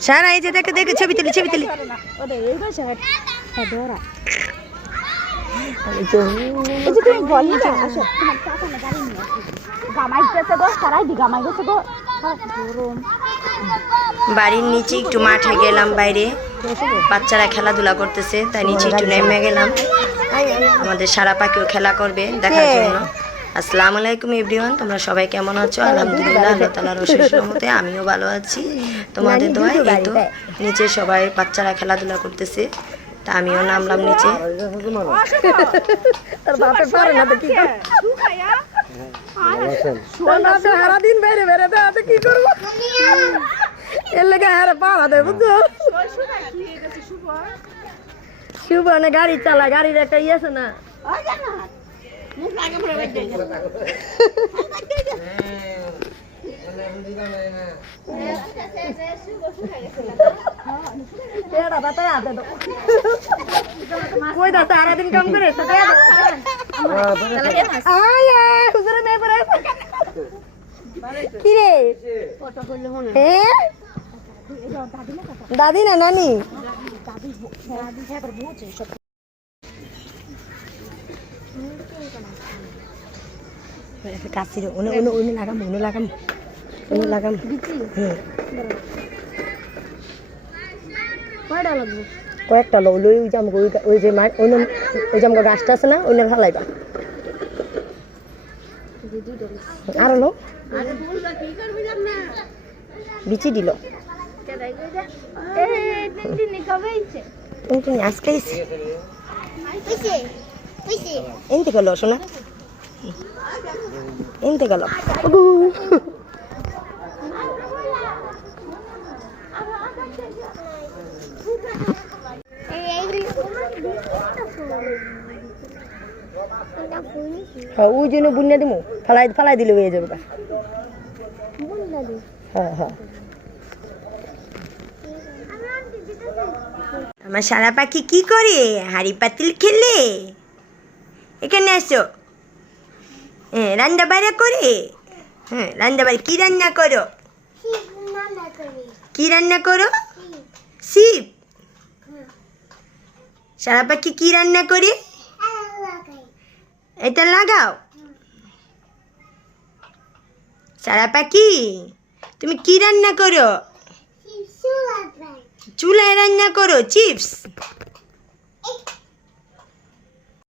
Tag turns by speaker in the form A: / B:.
A: সারা এই যে দেখে দেখে ছবি তুলি ছবি তুলি। বাড়ির নিচে একটু মাঠে গেলাম বাইরে। বাচ্চারা খেলাধুলা করতেছে তাই নিচে একটু নেমে গেলাম। আমাদের সারা পাখিও খেলা করবে দেখার জন্য। আসসালামু আলাইকুম এভরিওয়ান তোমরা সবাই কেমন আছো? আলহামদুলিল্লাহ আল্লাহ তালার অশেষ রহমতে আমিও ভালো আছি। তোমাদের দোয়ায় এই তো নিচে সবাই বাচ্চারা খেলাধুলা করতেছে তা আমিও নামলাম নিচে। তার বাপে পারে না তো কি সারাদিন বাইরে বেড়ে কি করব? এর লেগে হারে পাড়া দেবো তো। শুভ না গাড়ি চালা গাড়ির একটা ইয়ে আছে না। কই দা সারা দিন কাম করে হুজুরে মে পড়ে কি রে? দাদি না নানি? উনি লাগাম উনি লাগাম উনি লাগাম হুম
B: কয়টা লাগবে
A: কয়েকটা লো লই ওই যে আমাকে ওই ওই যে মা- ওই ওই যে আমাকে গাছটা আছে না ওই ফেলাইবা আরও লো বিচি দিল আজকে এনতে গেল, শোনা। এনতে গেল। হ্যাঁ ওই জন্য বুনিয়া দিমু। ফালাই ফালাই দিলে হয়ে যাবে। হ্যাঁ হ্যাঁ। আমার সারা পাখি কি করে? হাড়ি পাতিল খেলে? এখানে আসো। হ্যাঁ রান্না বাড়া করে? হ্যাঁ রান্না বাড়ি কী রান্না করো? কি রান্না করো? শিব। সারা পাখি কি রান্না করে? এটা লাগাও। সারা পাখি তুমি কি রান্না করো? চুলায় রান্না করো চিপস?